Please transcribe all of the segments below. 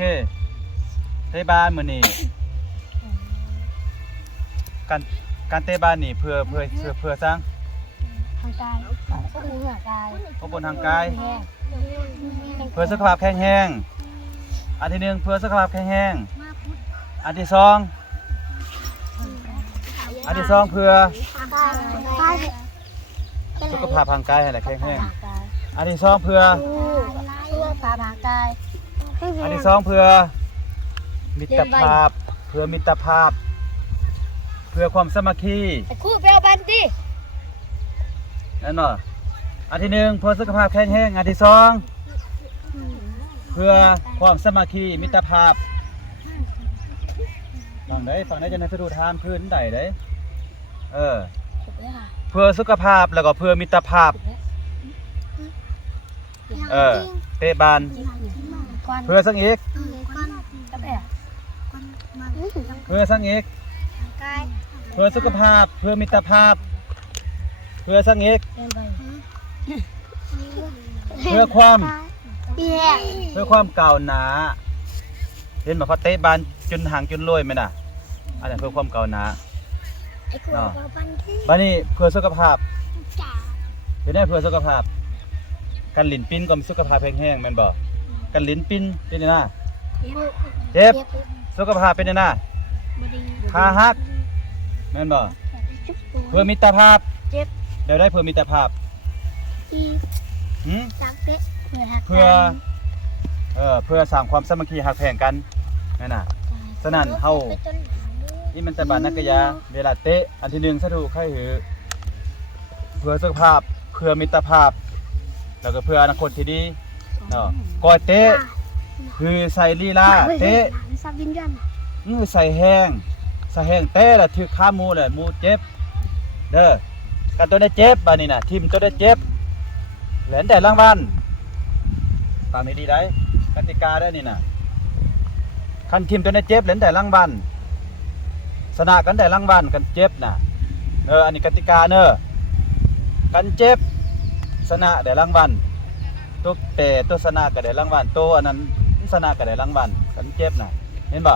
เคเตะบานมื้อนี้การเตะบานนี่เพื่อสร้าง ทางกายก็คือหัวกาย อบอุ่นทางกายเพื่อสุขภาพแข็งแรงอันที่หนึ่งเพื่อสุขภาพแข็งแรงอันที่สองเพื่อสุขภาพทางกายให้แข็งแรงอันที่สองเพื่อ พาทางกาย อันที่สองเพื่อมิตรภาพเพื่อมิตรภาพ เพื่อความสามัคคี คู่ไปเอาบันตี นั่นเนาะอันที่หนึ่งเพื่อสุขภาพแข็งแรงอันที่สองเพื่อความสามัคคีมิตรภาพฟังได้จะในสะดุดทานพื้นใดได้เพื่อสุขภาพแล้วก็เพื่อมิตรภาพเตะบานเพื่อสังอีกเพื่อสังอีกเพื่อสุขภาพเพื่อมิตรภาพเพื่อสังอีกเพื่อความก้าวหน้าเห็นบ่เขาเตะบานจนห่างจนรวยไหมน่ะอันนั้นเพื่อความก้าวหน้าเนาะบัดนี้เพื่อสุขภาพเห็นได้เพื่อสุขภาพการลิ้นปิ้นก็มีสุขภาพแห้งๆแม่นบ่การลิ้นปิ้นเป็นไงนะเจ็บสุขภาพเป็นไงนะขาหักแม่นบ่เพื่อมิตรภาพเดี๋ยวได้เพื่อมิตรภาพเพื่อสร้างความสามัคคีหักแพงกันนั่นน่ะฉะนั้นเฮานี่มันแต่บานนักกายาเวลาเตะอันที่หนึ่งสะดุใครหือเพื่อสุขภาพเพื่อมิตรภาพแล้วก็เพื่ออนาคตที่ดีเนาะก่อยเตะคือใส่ลีลาเตะใส่แห้งเตะแล้วถือข้ามูแหละมูเจ็บเด้อกันตัวได้เจ็บบัดนี้น่ะทีมตัวได้เจ็บแหลนแต่รางวัลฟังดีๆได้กติกาได้นี่น่ะคันทีมตัวได้เจ็บแหลนแต่รางวัลชนะกันได้รางวัลกันเจ็บน่ะอันนี้กติกาเนอะกันเจ็บชนะได้รางวัลตัวเตะตัวชนะก็ได้รางวัลตัวอันนั้นชนะก็ได้รางวัลกันเจ็บน่ะเห็นบ่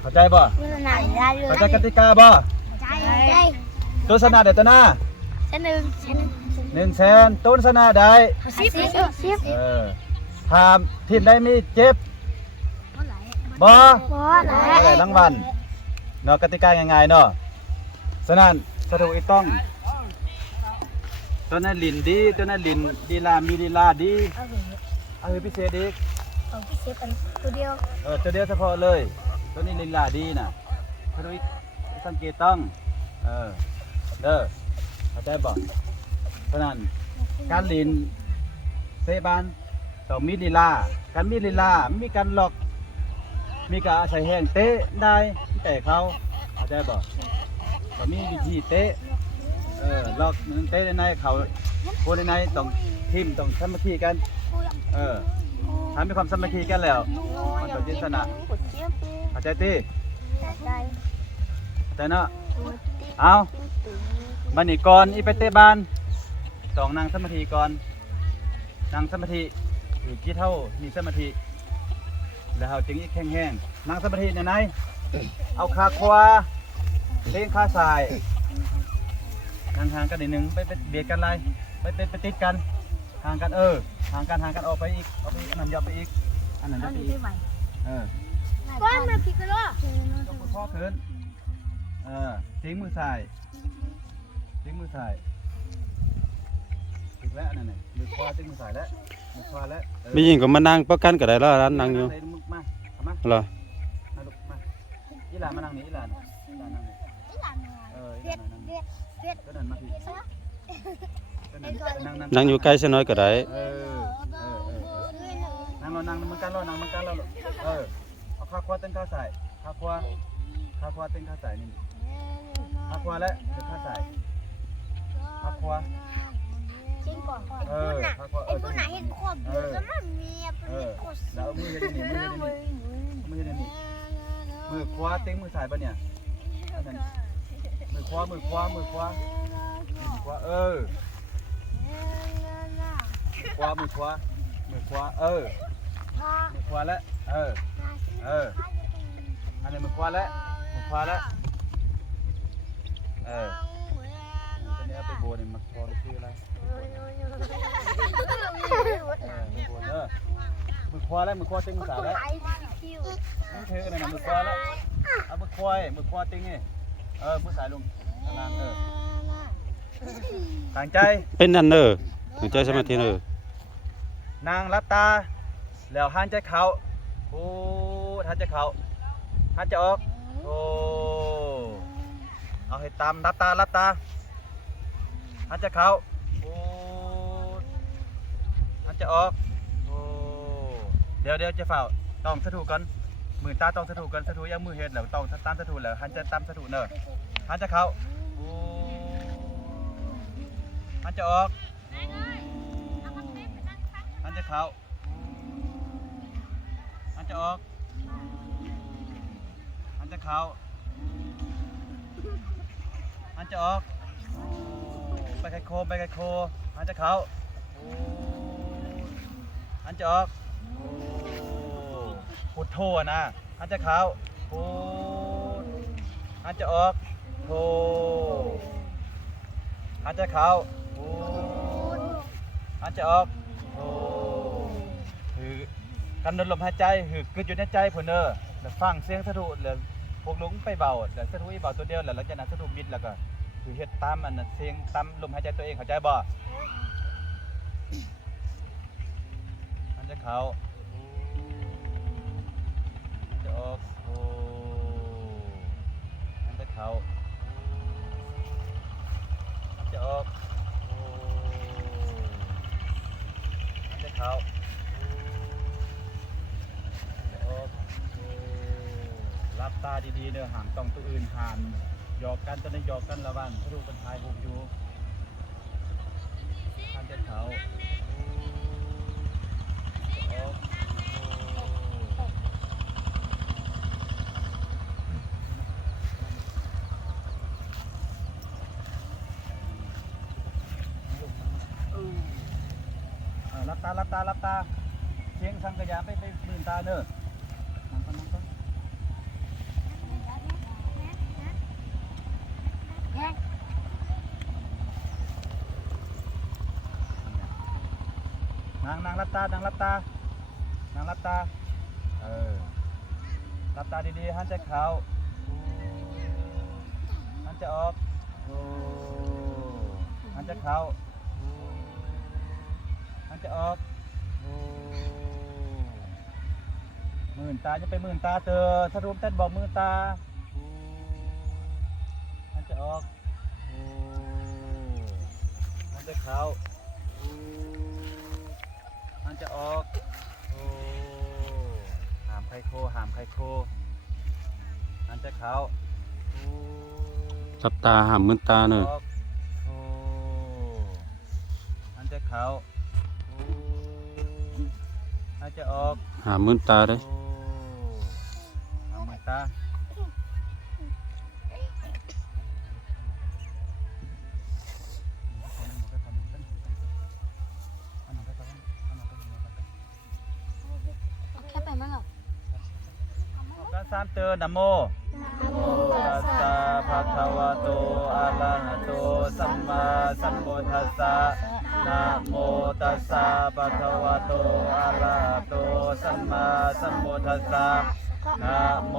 เข้าใจบ่เข้าใจกติกาบ่ตัวชนะได้ตัวหน้า100,000ตัวชนะได้ถามทีมได้มีเจ็บบ่ได้รางวัลเนาะกติกาง่ายๆเนาะฉะนั้นสะดวกอีต้องตัวนั้นลินดีตัวนั้นลินดีลามีดีลาดีพิเศษอีกตัวเดียวเฉพาะเลยตัวนี้ลินลาดีน่ะสะดวกสังเกตต้องเข้าใจบ่ฉะนั้นการลินเตะบานต้องมีลีลาการมีลีลามีการหลอกมีการใส่แห้งเตะได้แต่เขาเข้าใจบ่ก็มีวิธีเตะลอกเตะในเขาโคนในต้องทีมต้องสามัคคีกันถ้ามีความสามัคคีกันแล้วมันก็จะชนะเข้าใจตีแต่เนาะเอาบันนี้ก่อนอีไปเตะบานต้องนั่งสมาธิก่อนนั่งสมาธิอยู่กี่เท่ามีสมาธิแล้วเอาจึงอีกแห้งๆนั่งสมาธิในไหนเอาขาขวาเล่งขาซ้ายห่างกันนิดนึงไปเบียดกันไรไปติดกันห่างกันห่างกันออกไปอีกอันนั้นยับไปอีกอันนั้นยับไปอีกก้อนมาผิดกันหรอย กมือข้อขึ้นทิ้งมือซ้ายถึงแล้วนั่นน่ะมือขวาทิ้งมือซ้ายแล้วมือขวาแล้วไม่ยิงก็มานั่งประกันก็ได้แล้วร้านนั่งอยู่มาเหรอมาลูกมาอีหลานมานั่งนี่อีหลานนั่งนี่ก็นั่นมาพี่นั่งอยู่ใกล้เส้นน้อยก็ได้นั่งมันกันนั่งมันกันเอาขาขวาเต้นขาซ้ายขาขวาเต้นขาซ้ายนี่ขาขวาแล้วเต้นขาซ้ายขาขวาจิ้งก่อนขาขวาไอ้ผู้ไหนเห็นขอบอยู่แล้วมันมีแล้วมือเฮ็ดนี่มือขวาเต้นมือซ้ายป่ะเนี่ยมือขวามือขวามือขวามือขวามือขวามือขวามือขวา ขวาแล้วอันนี้มือขวาแล้วจะเนี่ยไปโบนี่มักพอคืออะไรมือโบเด้อมือขวาแล้วมือขวาติ้งมือสาแล้วมือเทกันนะมือขวาแล้วเอามือขวาติ้งนี่มือสายลงกำลังตั้งใจ เป็นนั่นเด้อตั้งใจสมาธิเด้อน างรับตาแล้วหันใจเขาพูดหันใจเขาหันใจออกโอ้เอาให้ตามรับตาหันใจเขาพูดหันใจออกโอ้เดี๋ยวจะเฝ้าต้องสะถูกกันมือตาต้องสะถูกกันสะถูยังมือเฮ็ดแล้วต้องตามสะถูแล้วหันใจตามสะถูเนอะหันใจเขาพูดหันใจออกหันใจเขาหันจะออกหันจะเข้าหันจะออกไปไกลโคหันจะเข้าหันจะออกพุทโธนะหันจะเข้าพุทหันจะออกโธหันจะเข้าพุทหันจะออกโธคือกันดนลมหายใจหือกึดอยู่ในใจเพิ่นแล้วฟังเสียงสะดุแล้วพวกลุงไปเบาแล้วสะดุอีเบาตัวเดียวแล้วหลังจากนั้นสะดุมิดแล้วก็คือเฮ็ดตามอันนั้นเสียงตามลมหายใจตัวเองเข้าใจบ่มันจะเข้ามันจะออกโอ้มันจะเข้ามันจะออกโอ้มันจะเข้ารับตาดีๆเนอะห้ามต้องตัวอื่นห้ามหยอกกันตอนนี้หยอกกันระวังถ้าดูกันทายบุกอยู่ท่านจะเขารับตาเสียงสังกะยาไปมื่นตาเนอะนางรับตารับตาดีๆหันใจเขาหันใจออกหันใจเขาหันใจออกมื่นตาจะไปมื่นตาเตอถ้ารวมเต้นบอกมื่นตาหันใจออกหันใจเขามันจะออกโอ้หามไข่โคมันจะเขารับตาห้ามมืนตาเด้อ โอ้มันจะเขามันจะออกห้ามมืนตาเด้อ หามมืนตาสามเตือนนะโมตัสสะภะคะวะโตอะระหะโตสัมมาสัมพุทธัสสะนะโมตัสสะภะคะวะโตอะระหะโตสัมมาสัมพุทธัสสะนะโม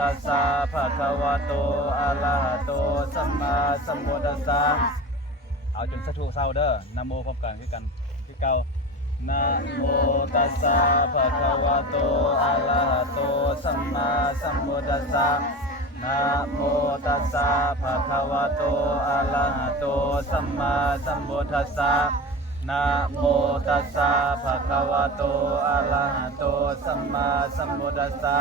ตัสสะภะคะวะโตอะระหะโตสัมมาสัมพุทธัสสะเอาจนสะทุเศร้าเด้อนะโมพร้อมกันคือเก่านะโมตัสสะภะคะวะโตอะระหะโตสัมมาสัมพุทธัสสะนะโมตัสสะภะคะวะโตอะระหะโตสัมมาสัมพุทธัสสะนะโมตัสสะภะคะวะโตอะระหะโตสัมมาสัมพุทธัสสะ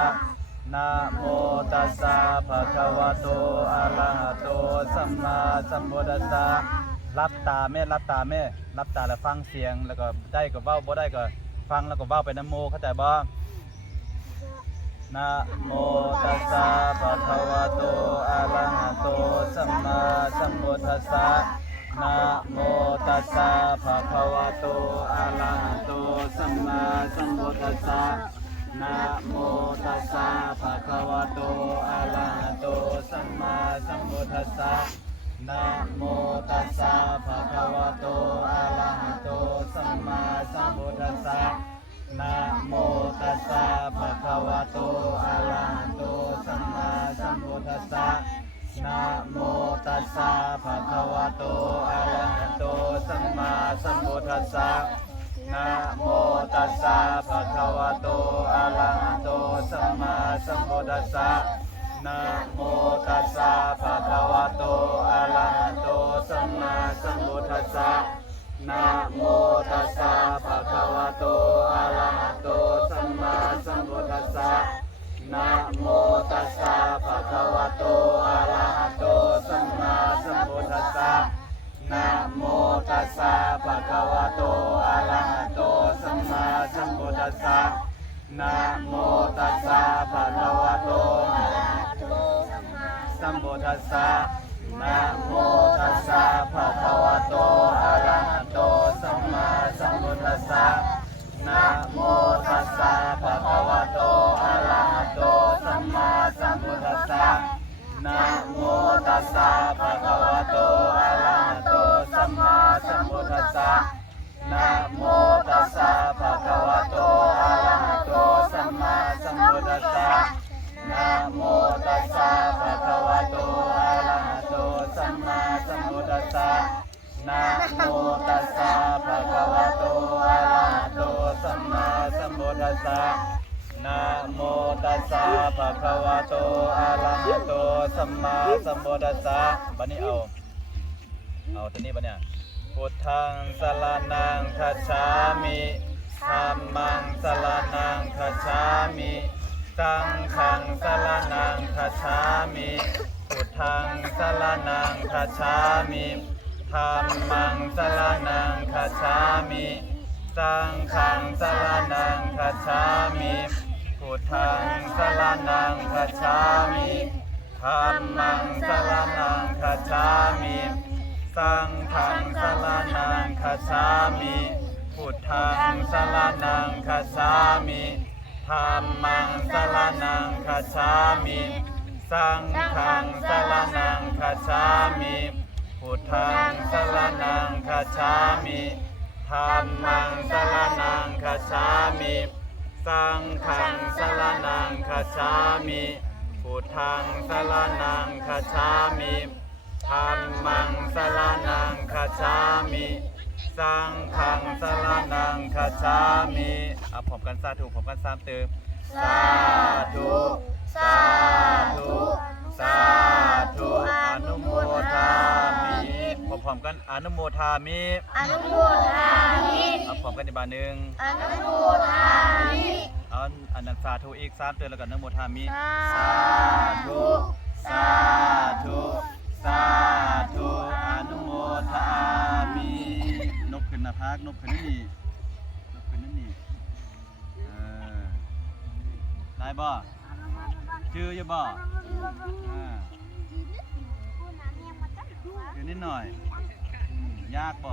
นะโมตัสสะภะคะวะโตอะระหะโตสัมมาสัมพุทธัสสะรับตาแม่รับตาแล้วฟังเสียงแล้วก็ได้ก็เว้าบ่ได้ก็ฟังแล้วก็เว้าไปนะโมเข้าใจบ่นะโมตัสสะภะคะวะโตอะระหะโตสัมมาสัมพุทธัสสะนะโมตัสสะภะคะวะโตอะระหะโตสัมมาสัมพุทธัสสะ นะโมตัสสะภะคะวะโตอะระหะโตสัมมาสัมพุทธัสสะนะโมตัสสะภะคะวะโตอะระหะโตสัมมาสัมพุทธัสสะนะโมตัสสะภะคะวะโตอะระหะโตสัมมาสัมพุทธัสสะนะโมตัสสะภะคะวะโตอะระหะโตสัมมาสัมพุทธัสสะนะโมตัสสะภะคะวะโตอะระหะโตสัมมาสัมพุทธัสสะนะโมตัสสะภะคะวะโตอะระหะโตสัมมาสัมพุทธัสสะนะโมตัสสะภะคะวะโตอะระหะโตสัมมาสัมพุทธัสสะนะโมตัสสะภะคะวะโตอะระหะโตสัมมาสัมพุทธัสสะนะโมตัสสะภะคะวะโตอะระหะโตสัมมาสัมพุทธัสสะนะโมตัสสะภะคะวะโตอะระหะโตสัมพุทธัสสะนะโมตัสสะภะคะวะโตอะระหะโตสัมมาสัมพุทธัสสะนะโมตัสสะภะคะวะโตอะระหะโตสัมมาสัมพุทธัสสะนะโมตัสสะภะคะวะโตอะระหะโตสัมมาสัมพุทธัสสะนะโมตัสสะภะคะวะโตอะระหะโตสัมมาสัมพุทธัสสะนะโมตัสสะภะคะวะโตอะระหะโตสัมมาสัมพุทธัสสะนะโมตัสสะภะคะวะโตอะระหะโตสัมมาสัมพุทธัสสะนะโมตัสสะภะคะวะโตอะระหะโตสัมมาสัมพุทธัสสะบัดนี้เอาตัวนี้บัดเนี่ยพุทธังสรณังคัจฉามิธัมมังสรณังคัจฉามิสังฆังสรณังคัจฉามิพุทธังสรณังคัจฉามิธัมมังสรณังคัจฉามิสังฆังสรณังคัจฉามิพุทธังสรณังคัจฉามิธัมมังสรณังคัจฉามิสังฆังสรณังคัจฉามิพุทธังสรณังคัจฉามิธัมมังสรณังคัจฉามิสังฆังสรณังคัจฉามิพุทธังสรณังคัจฉามิธัมมังสรณังคัจฉามิสังฆังสรณังคัจฉามิพุทธังสรณังคัจฉามิธัมมังสรณังคัจฉามิสังฆังสรณังคัจฉามิพร้อมกันสาธุพร้อมกัน3 ตื่นสาธุสาธุสาธุอนุโมทามิพร้อมกันอนุโมทามิ อนุโมทามิ พร้อมกันอีกบาทหนึ่ง อนุโมทามิ เอาอันนั้นสาธุอีก3 ตื่นแล้วก็อนุโมทามิ สาธุ สาธุสาธุอนุโมทามินกขึ้นหน้าผากนกขึ้นนี่นกขึ้นนี่ได้บ่ชื่ออยู่บ่คือนิดหน่อยยากบ่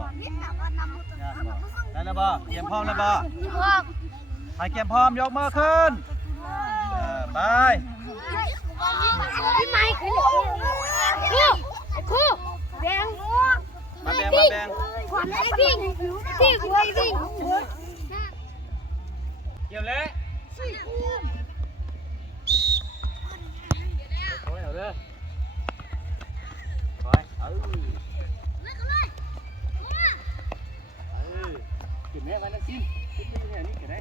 ยากบ่ได้แล้วบ่เตรียมพร้อมแล้วบ่ใครเตรียมพร้อมยกมือขึ้นไป พี่ไม้ขึ้นครูแดง มาแบง ขวัญไอ้พี่พี่ไอ้พี่ เกี่ยวเลยโอ้ยเอาเด้อไปขึ้นแม่ไปนะซิมขึ้นแม่นี่ก็ได้